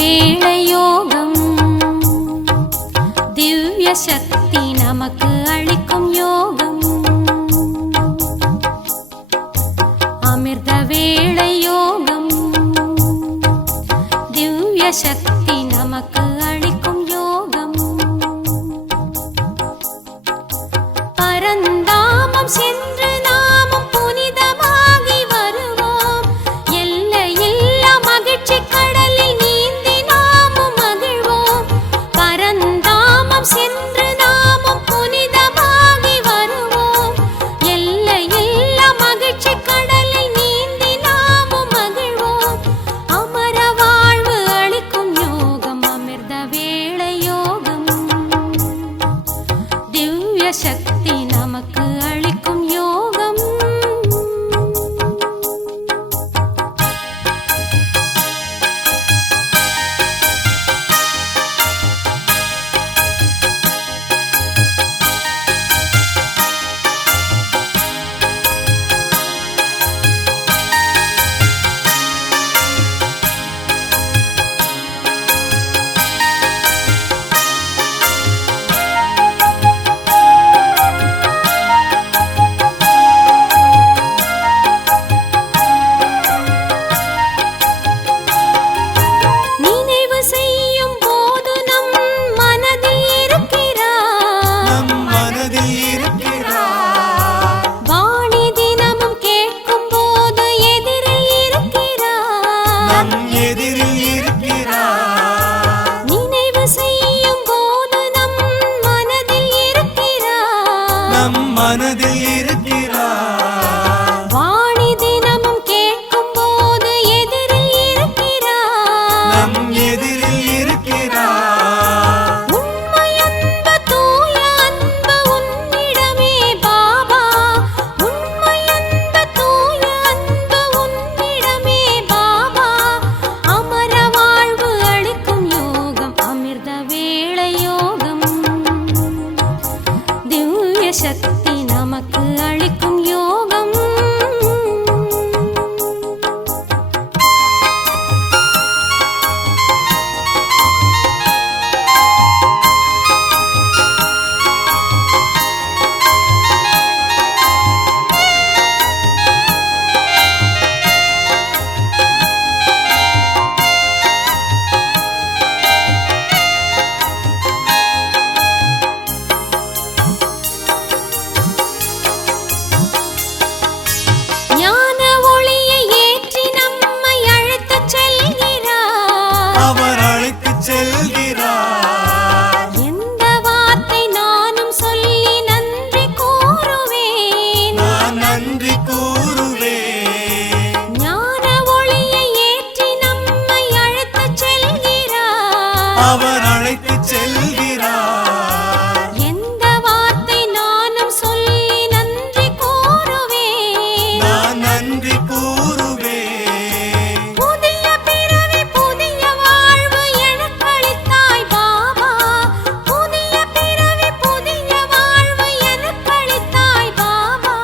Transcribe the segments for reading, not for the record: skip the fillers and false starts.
வேளை யோகம் திவ்ய சக்தி நமக்கு அளிக்கும் யோகம் அமிர்த வேளை யோகம் திவ்ய சக்தி நமக்கு அளிக்கும் யோகம் பரந்தாமம் சென்று நாமும் புனிதமாகி வருவோம் எல்லையில்லா மகிழ்ச்சி கடலில் நீந்தி நாமும் மகிழ்வோம் பரந்தாமம் சென்று நாமும் புனிதமாகி வருவோம் எல்லையில்லா மகிழ்ச்சி கடலில் நீந்தி நாமும் மகிழ்வோம் அமர வாழ்வு அளிக்கும் யோகம் அமிர்த வேளை யோகம் திவ்ய சக்தி நமக்கு அளிக்கும் யோகம் நினைவு செய்யும் போது நம் மனதில் இருக்கிறார் வாணி தினமும் கேட்கும் போது எதிரில் இருக்கிறார் நினைவு செய்யும் போது நம் மனதில் இருக்கிறார் வாணி தினமும் கேட்கும் போது எதிரில் இருக்கிறார் உண்மை அன்பு தூய அன்பு உன்னிடமே பாபா உண்மை அன்பு தூய அன்பு உன்னிடமே பாபா அமர வாழ்வு அளிக்கும் யோகம் அமிர்த வேளை யோகம் திவ்ய சக்தி நமக்கு அளிக்கும் யோகம் ஞான ஒளியை ஏற்றி நம்மை அழைத்துச் செல்கிறார் எந்த வார்த்தை நானும் சொல்லி நன்றி கூறுவேன் ஞான ஒளியை ஏற்றி நம்மை அழைத்துச் செல்கிறார் எந்த வார்த்தை நானும் சொல்லி நன்றி கூறுவேன் புதிய பிறவி புதிய வாழ்வு எனக்களித்தாய் பாபா புதிய பிறவி புதிய வாழ்வு எனக்களித்தாய் பாபா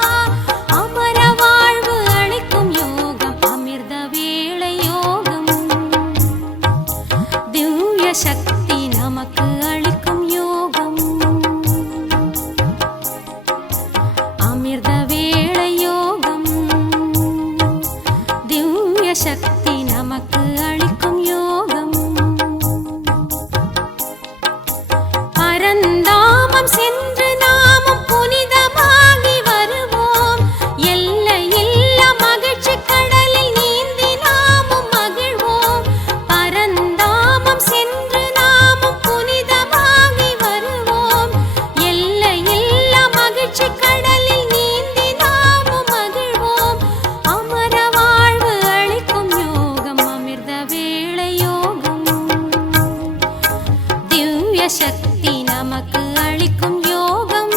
அமர வாழ்வு அளிக்கும் யோகம் அமிர்த வேளை யோகம் திவ்ய சக்தி நமக்கு அளிக்கும் யோகம் அமிர்த வேளை யோகம் திவ்ய சக்தி நமக்கு அளிக்கும் யோகம் பரந்தாமம் சென்று நாமும் புனிதமாகி வருவோம் எல்லையில்லா மகிழ்ச்சி கடலில் நீந்தி நாமும் மகிழ்வோம் பரந்தாமம் சென்று நாமும் புனிதமாகி வருவோம் எல்லையில்லா மகிழ்ச்சி கடலில் நீந்தி நாமும் மகிழ்வோம் அமர வாழ்வு அளிக்கும் யோகம் அமிர்த வேளை யோகம் திவ்ய சக்தி நமக்கு அளிக்கும் யோகம்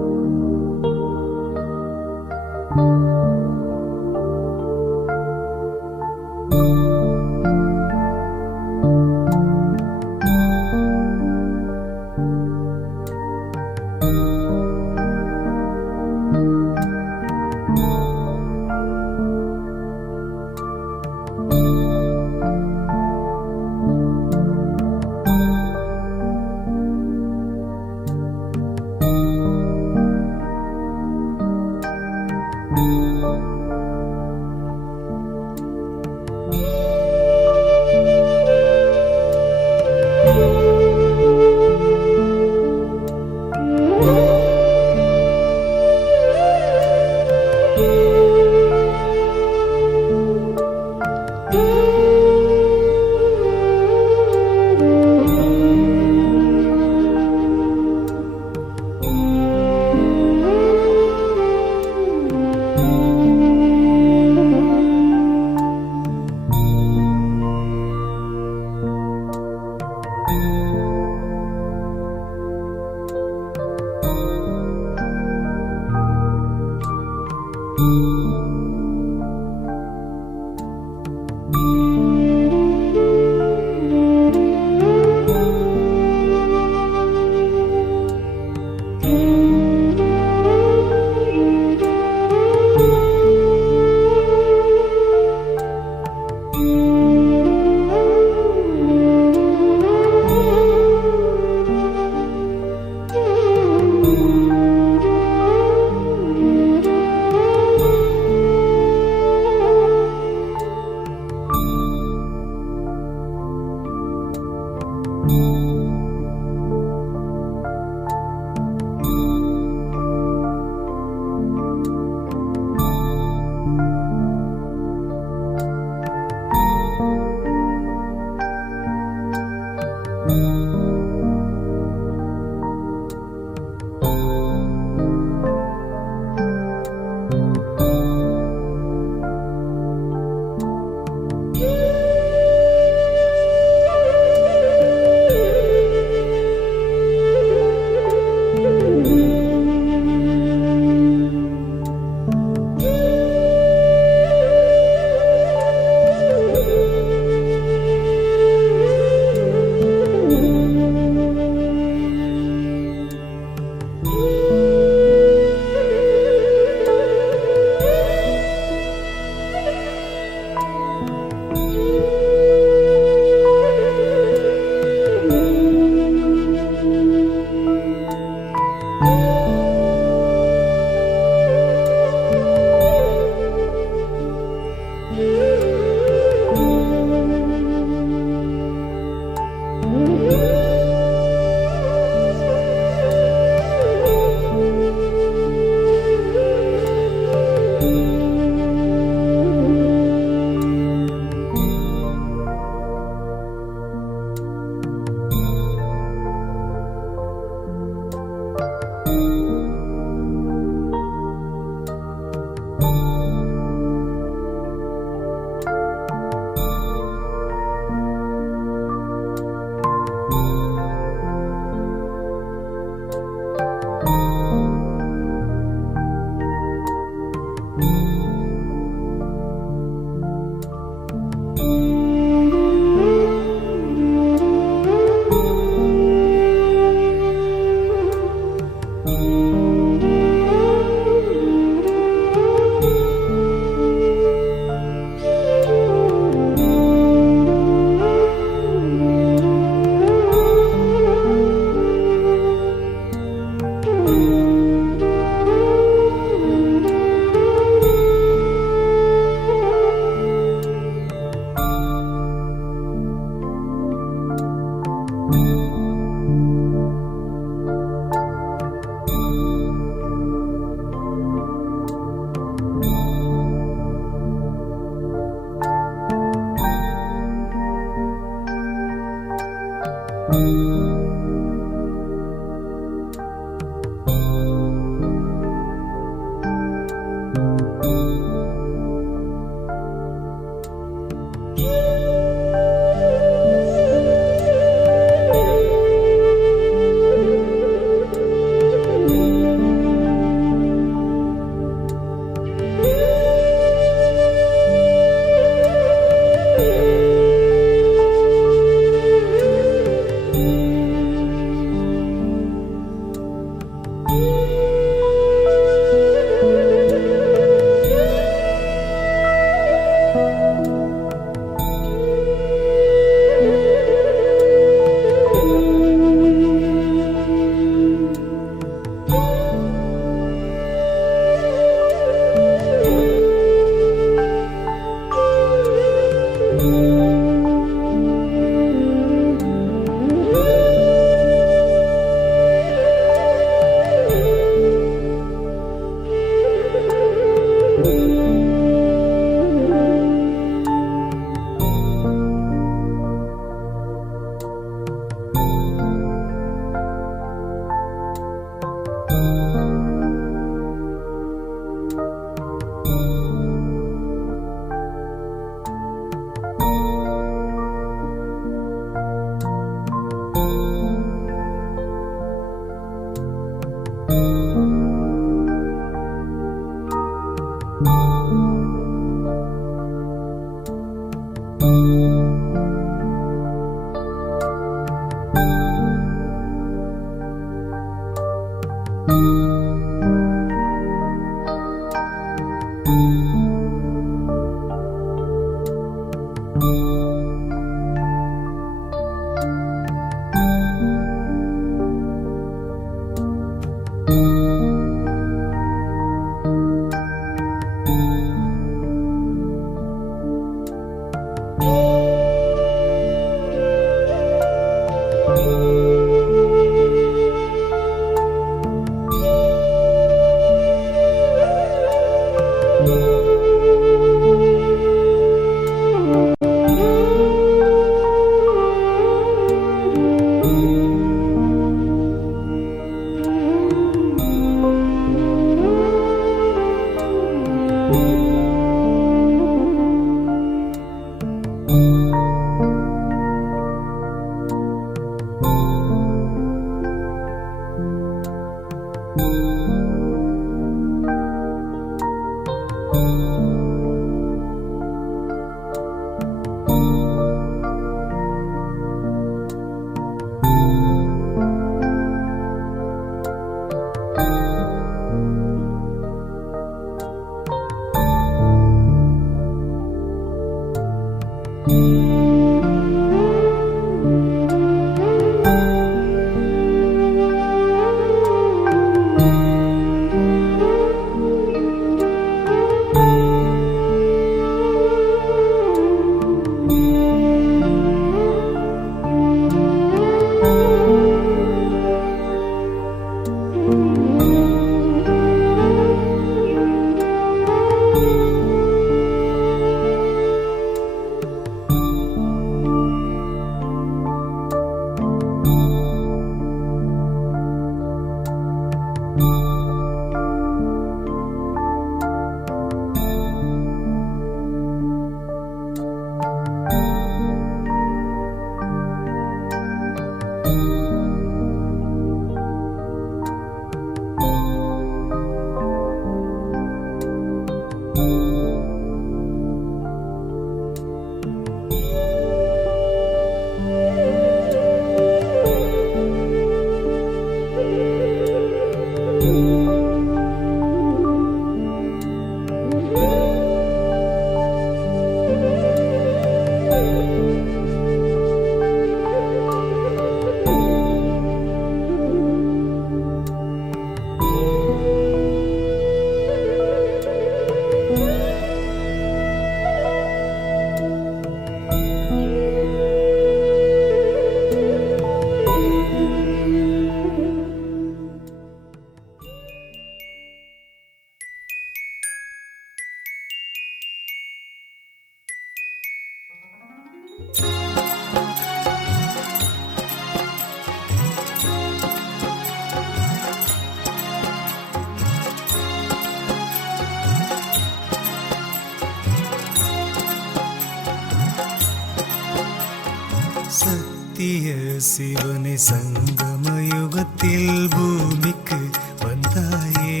சத்திய சிவனை சங்கமயுகத்தில் பூமிக்கு வந்தாயே.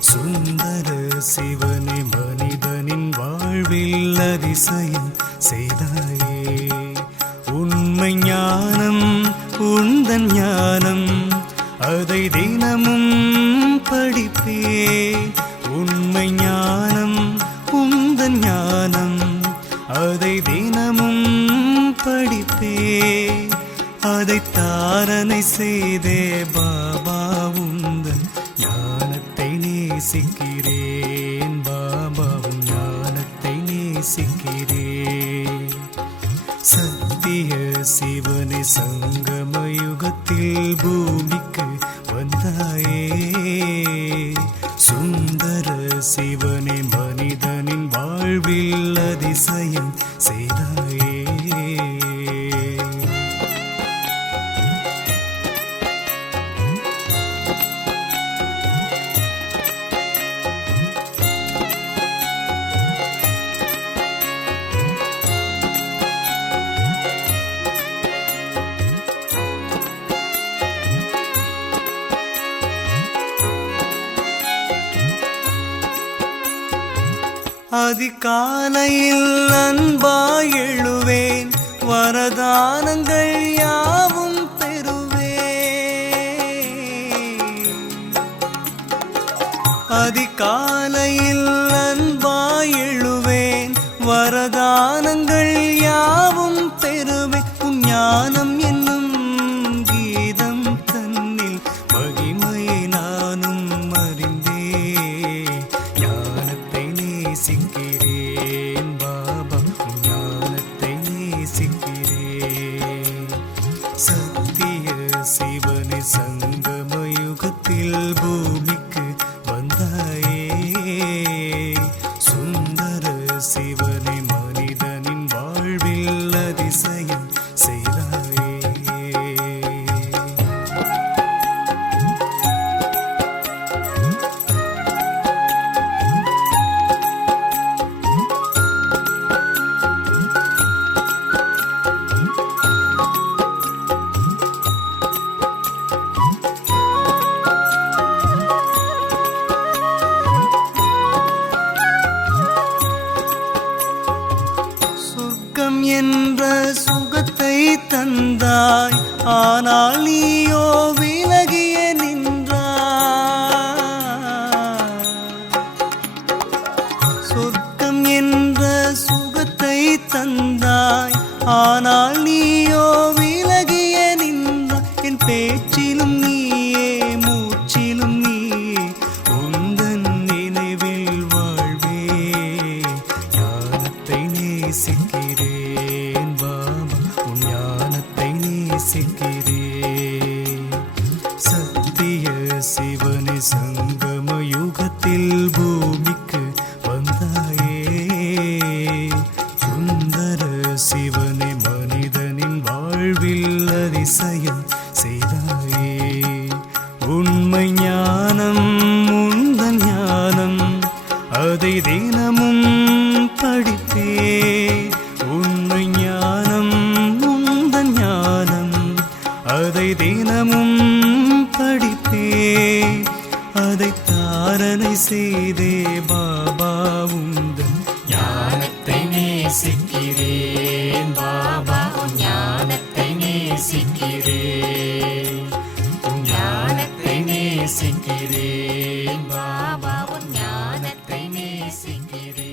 சுந்தர சிவனை மனிதனின் வாழ்வில் அதிசயம் செய்தாயே. உண்மை ஞானம் உந்தன் ஞானம் அதை தினமும் படிப்பே. உண்மை ஞானம் உந்தன் ஞானம், அதை தினமும் படிப்பே. அதை தாரணை செய்தே பாபா உந்தன் ஞானத்தை நேசிக்கிறேன். பாபாவும் ஞானத்தை நேசிக்கிறேன். சத்திய சிவனை சங்கமயுகத்தில் பூமிக்கு வந்தாயே. சுந்தர சிவனை மனிதனின் வாழ்வில் அதிசயம் செய்தாயே. அதிகாலையில் அன்பாய் எழுவேன், வரதானங்கள் யாவும் பெறுவேன். அதிகாலையில் அன்பாய் எழுவேன், வரதானங்கள் யாவும் பெறுவேன். உன் ஞானம் என்னும் கீதம் தன்னில் மகிமையை நானும் அறிந்தேன். ஞானத்தை நேசிக்கிறேன் பாபா, ஞானத்தை நேசிக்கிறேன். சத்திய சிவனை சங்கமயுகத்தில் பூமிக்கு வந்தாயே. சுந்தர சிவனை மனிதனின் வாழ்வில் அதிசயம் செய்தாயே. சொர்க்கம் என்ற சுகத்தை தந்தாய், ஆனால் நீயோ விலகிய நின்றாய். சொர்க்கம் என்ற சுகத்தை தந்தாய், ஆனால் நீயோ விலகிய நின்றாய். என் பேச்சிலும் நீயே, மூச்சிலும் நீயே, உந்தன் நினைவில் வாழ்வே. ஞானத்தை நேசிக்கிறேன் பாபா, உன் ஞானத்தை நேசிக்கிறேன். சத்திய சிவனை சங்கமயுகத்தில் பூமிக்கு வந்தாயே. சுந்தர சிவனை மனிதனின் வாழ்வில் அதிசயம் செய்தாயே. உண்மை ஞானம் உந்தன் ஞானம், அதை தினமும் படிப்பே. உண்மை ஞானம் உந்தன் ஞானம், அதை தினமும் படிப்பே. அதை தாரணை செய்தே பாபா உந்தன் ஞானத்தை நேசிக்கிறேன். பாபா ஞானத்தை நேசிக்கிறேன். ஞானத்தை நேசிக்கிறேன் பாபா, ஞானத்தை நேசிக்கிறேன்.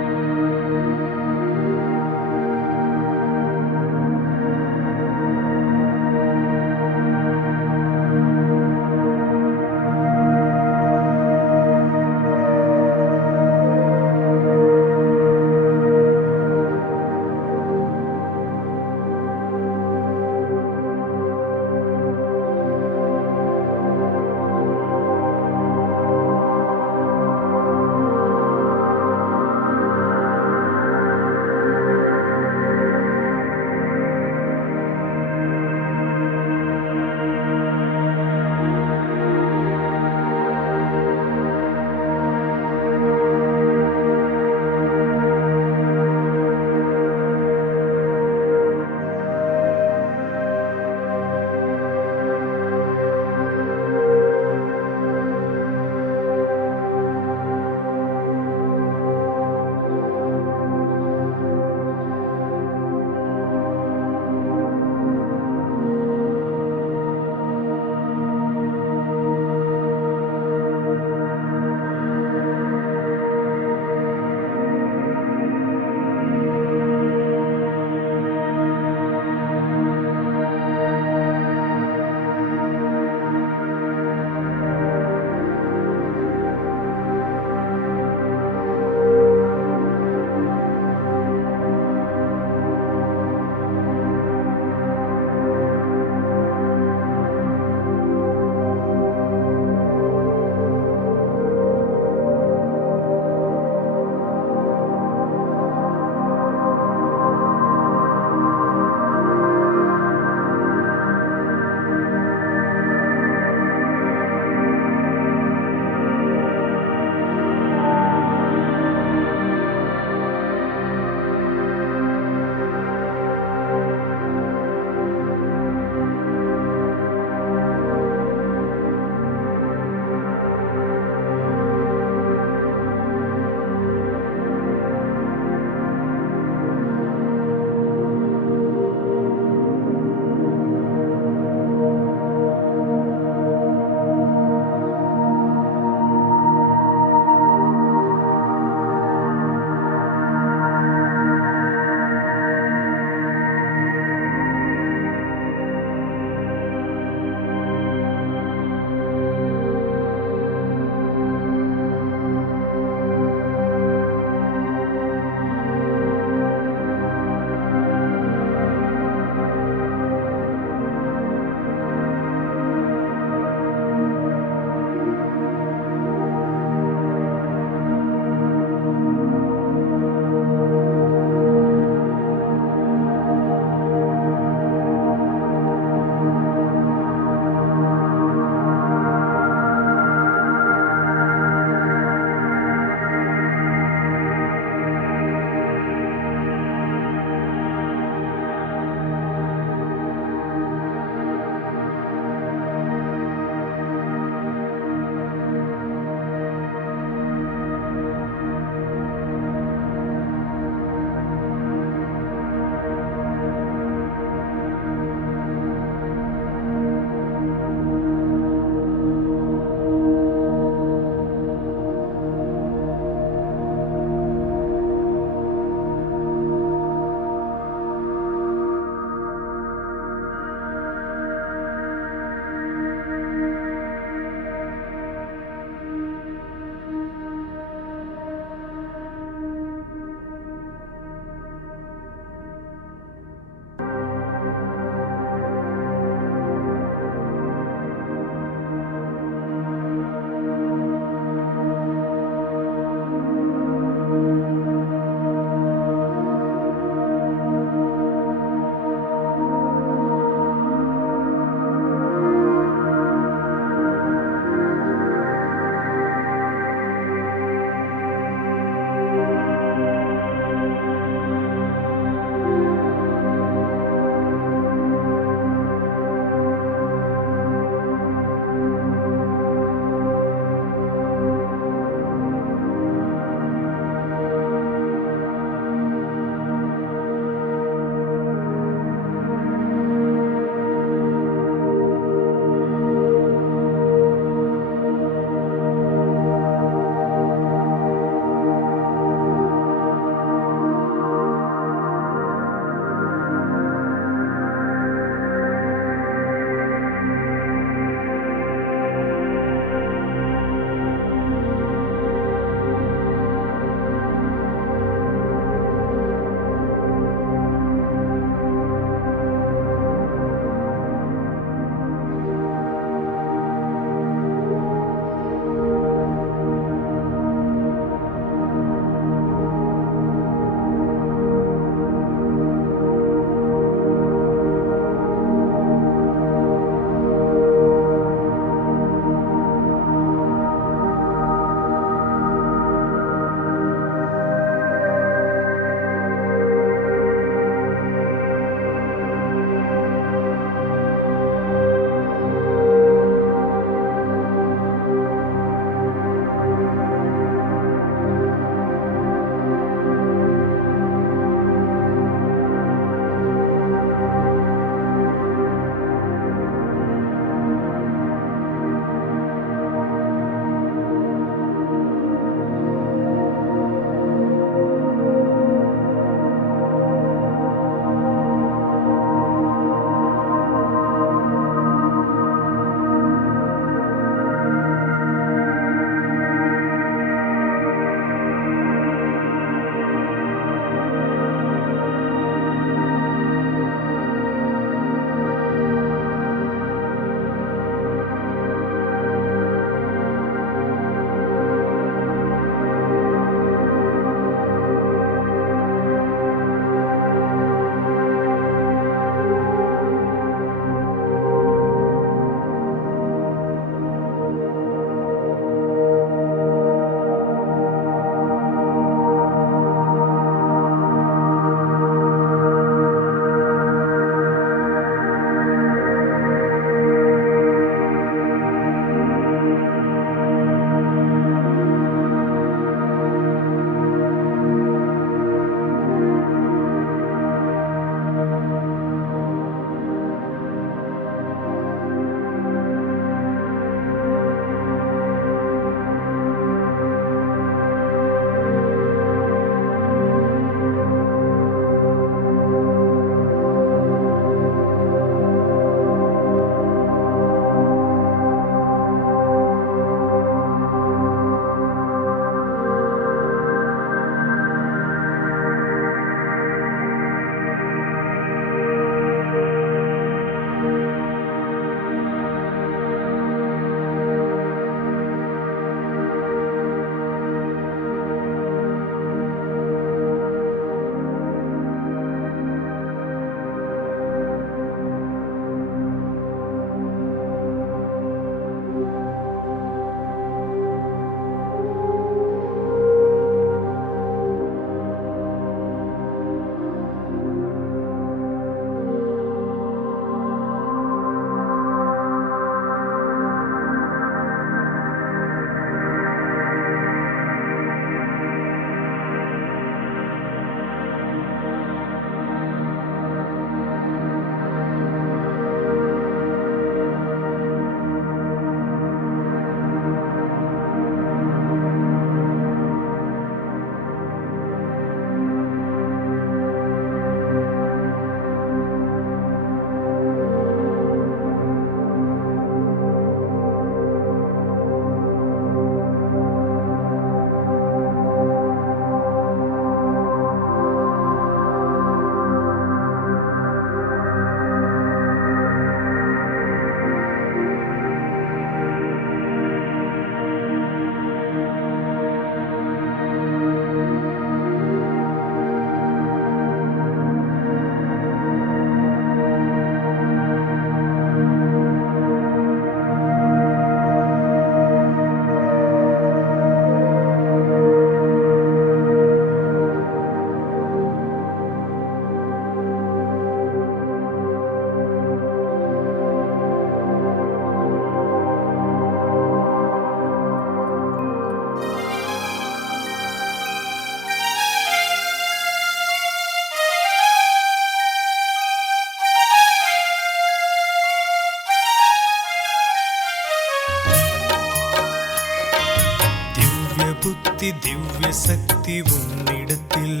புத்தி திவ்ய சக்தி உன்னிடத்தில்,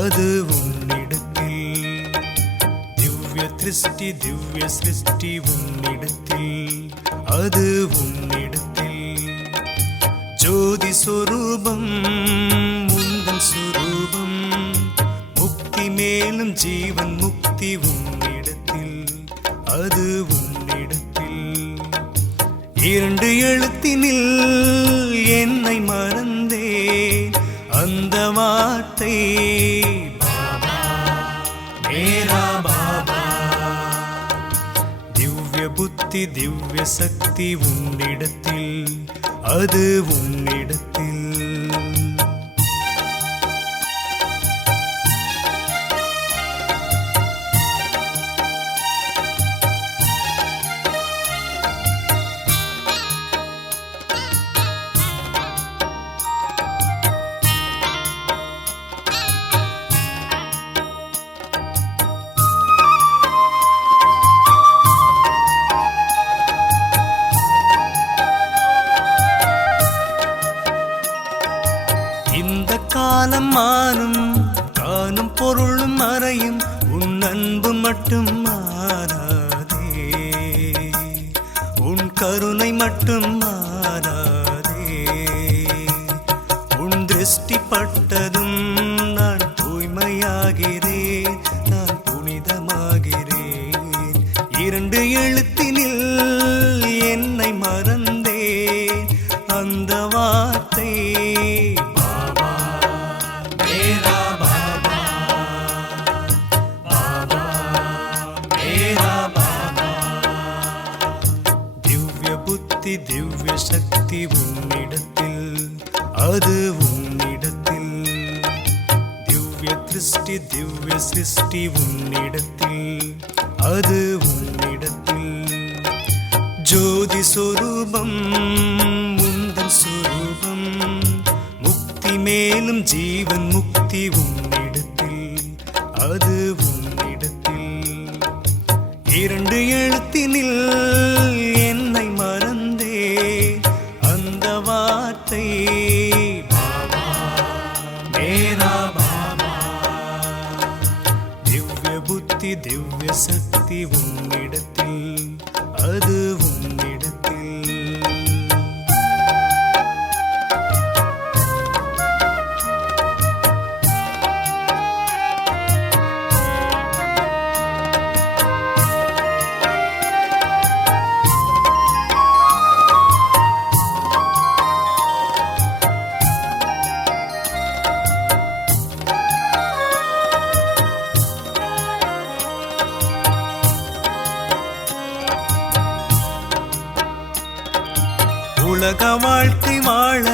அது உன்னிடத்தில். திவ்ய திருஷ்டி திவ்ய சிருஷ்டி உன்னிடத்தில், அது உன்னிடத்தில். ஜோதி சொரூபம் உந்தன் சொரூபம், முக்தி மேலும் ஜீவன் முக்தி உன்னிடத்தில், அது உன்னிடத்தில். இரண்டு எழுத்தினில் என்னை மறந்தேன், அந்த வார்த்தை பாபா, மேரா பாபா. திவ்ய புத்தி திவ்ய சக்தி உன்னிடத்தில், அது உன்னிடத்தில். இந்த காலம் மாறும், காணும் பொருளும் மறையும், உன் அன்பு மட்டும் மாறாதே, உன் கருணை மட்டும் மாறாதே. உன் திருஷ்டி பட்டதும் நான் தூய்மையாகிறேன், நான் புனிதமாகிறேன். இரண்டு எழுத்தினில் என்னை மறந்தேன், அந்த வார்த்தை திவ்ய சக்தி உன்னிடத்தில், அது உன்னிடத்தில். திவ்ய திருஷ்டி திவ்ய சிருஷ்டி உன்னிடத்தில், அது உன்னிடத்தில். ஜோதி சொரூபம் உந்தன் சொரூபம், முக்தி மேலும் ஜீவன் முக்தி உன்னிடத்தில், அது உன்னிடத்தில். இரண்டு எழுத்தினில் என்னை மறந்தேன், அந்த வார்த்தை பாபா, மேரா பாபா. திவ்ய புத்தி திவ்ய சக்தி உன்னிடத்தில், அது உன்னிடத்தில். உலக வாழ்க்கை வாழ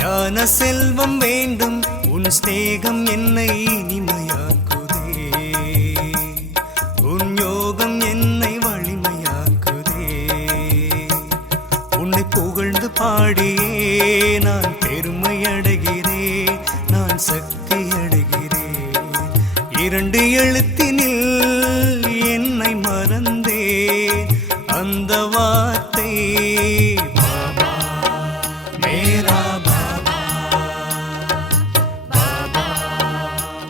ஞான செல்வம் வேண்டும், உன் ஸ்நேகம் என்னை இனிமையாக்குதே, உன் யோகம் என்னை வலிமையாக்குதே. உன்னை புகழ்ந்து பாடியே நான் பெருமை அடைகிறேன், நான் சக்தி அடைகிறேன். இரண்டு எழுத்தினில் என்னை மறந்தேன், அந்த வார்த்தை பாபா, மேரா பாபா, பாபா,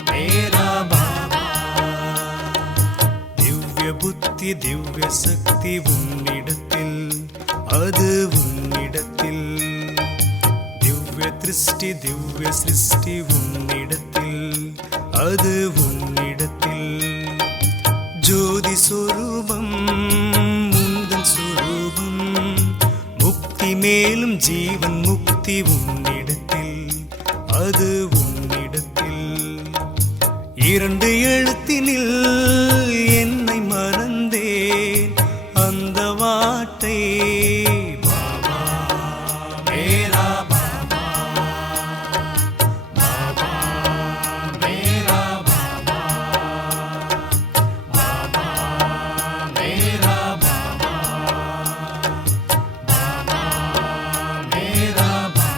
மேரா பாபா. திவ்ய புத்தி திவ்ய சக்தி உன்னிடத்தில், அது உன்னிடத்தில். திவ்ய திருஷ்டி திவ்ய சிருஷ்டி உன்னிடத்தில், அது உன்னிடத்தில். ஜோதி சொரூபம் உந்தன் சொரூபம், முக்தி மேலும் ஜீவன் முக்தி உன்னிடத்தில், அது உன்னிடத்தில். இரண்டு எழுத்தினில் என்னை மறந்தேன், அந்த வார்த்தை பாபா, மேரா பாபா, பாபா, மேரா பாபா, பாபா, மேரா பாபா, பாபா, மேரா பாபா.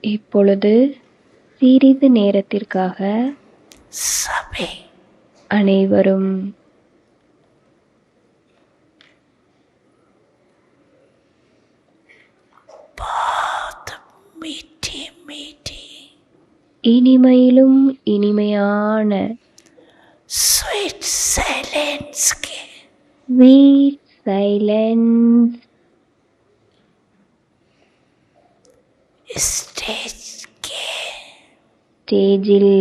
இப்பொழுது சிறிது நேரத்திற்காக அனைவரும் இனிமையிலும் இனிமையான ஸ்வீட் சைலன்ஸ் ஸ்டேஜில்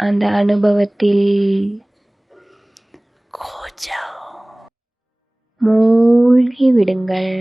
அந்த அனுபவத்தில் மூழ்கி விடுங்கள்.